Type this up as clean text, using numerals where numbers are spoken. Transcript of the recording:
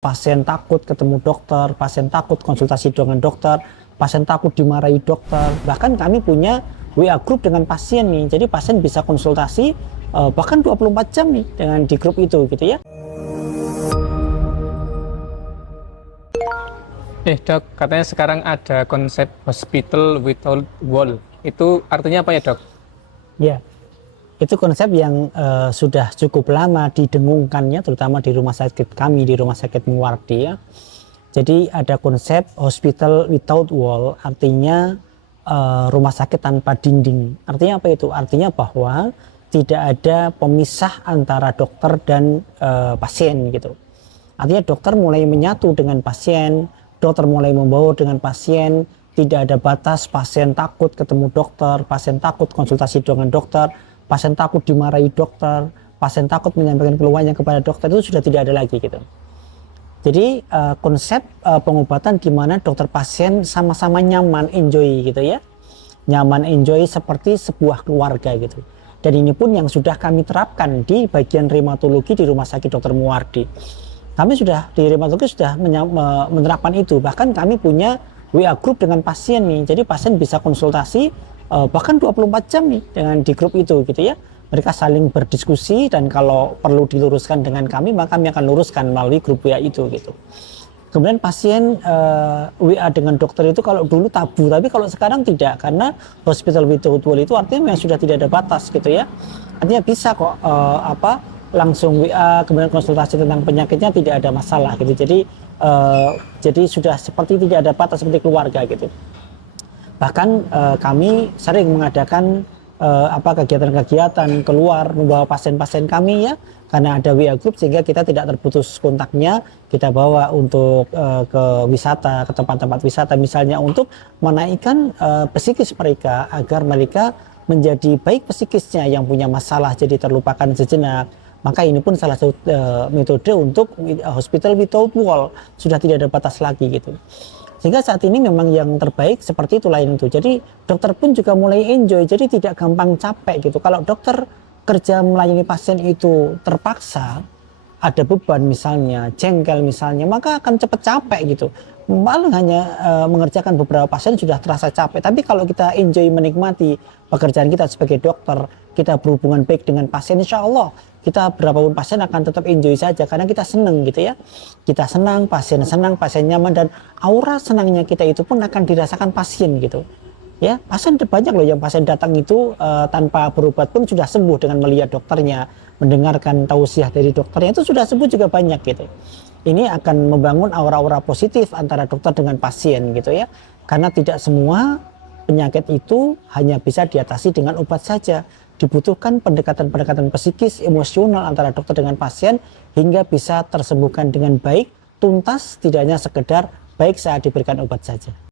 Pasien takut ketemu dokter, pasien takut konsultasi dengan dokter, pasien takut dimarahi dokter. Bahkan kami punya WA group dengan pasien nih. Jadi pasien bisa konsultasi bahkan 24 jam nih dengan di grup itu gitu ya. Dok, katanya sekarang ada konsep hospital without wall. Itu artinya apa ya, Dok? Ya, itu konsep yang sudah cukup lama didengungkannya, terutama di rumah sakit kami, di rumah sakit Muwardi ya. Jadi ada konsep hospital without wall, artinya rumah sakit tanpa dinding. Artinya apa itu? Artinya bahwa tidak ada pemisah antara dokter dan pasien gitu. Artinya dokter mulai menyatu dengan pasien, dokter mulai membawa dengan pasien, tidak ada batas pasien takut ketemu dokter, pasien takut konsultasi dengan dokter, pasien takut dimarahi dokter, pasien takut menyampaikan keluhannya kepada dokter, itu sudah tidak ada lagi gitu. Jadi konsep pengobatan di mana dokter pasien sama-sama nyaman, enjoy gitu ya. Nyaman, enjoy seperti sebuah keluarga gitu. Dan ini pun yang sudah kami terapkan di bagian rheumatologi di Rumah Sakit Dr. Muwardi. Kami sudah di rheumatologi sudah menerapkan itu. Bahkan kami punya WA group dengan pasien nih. Jadi pasien bisa konsultasi bahkan 24 jam nih dengan di grup itu gitu ya. Mereka saling berdiskusi dan kalau perlu diluruskan dengan kami, maka kami akan luruskan melalui grup WA itu gitu. Kemudian pasien WA dengan dokter itu kalau dulu tabu, tapi kalau sekarang tidak, karena hospital without wall itu artinya memang sudah tidak ada batas gitu ya. Artinya bisa kok langsung WA kemudian konsultasi tentang penyakitnya tidak ada masalah gitu. Jadi sudah seperti tidak ada batas seperti keluarga gitu. Bahkan kami sering mengadakan kegiatan-kegiatan keluar membawa pasien-pasien kami ya, karena ada WA group sehingga kita tidak terputus kontaknya. Kita bawa untuk ke wisata, ke tempat-tempat wisata misalnya untuk menaikkan psikis mereka agar mereka menjadi baik psikisnya, yang punya masalah jadi terlupakan sejenak. Maka ini pun salah satu metode untuk hospital without wall, sudah tidak ada batas lagi gitu. Sehingga saat ini memang yang terbaik seperti itu lain itu. Jadi dokter pun juga mulai enjoy, jadi tidak gampang capek gitu. Kalau dokter kerja melayani pasien itu terpaksa, ada beban misalnya, jengkel misalnya, maka akan cepat capek gitu. Paling hanya mengerjakan beberapa pasien sudah terasa capek. Tapi kalau kita enjoy menikmati pekerjaan kita sebagai dokter, kita berhubungan baik dengan pasien, insya Allah kita berapapun pasien akan tetap enjoy saja karena kita senang gitu ya. Kita senang, pasien nyaman, dan aura senangnya kita itu pun akan dirasakan pasien gitu. Ya, pasien banyak loh yang pasien datang itu tanpa berobat pun sudah sembuh dengan melihat dokternya, mendengarkan tausiah dari dokternya, itu sudah sembuh juga banyak gitu. Ini akan membangun aura-aura positif antara dokter dengan pasien gitu ya. Karena tidak semua penyakit itu hanya bisa diatasi dengan obat saja. Dibutuhkan pendekatan-pendekatan psikis, emosional antara dokter dengan pasien hingga bisa tersembuhkan dengan baik, tuntas, tidak hanya sekedar baik saat diberikan obat saja.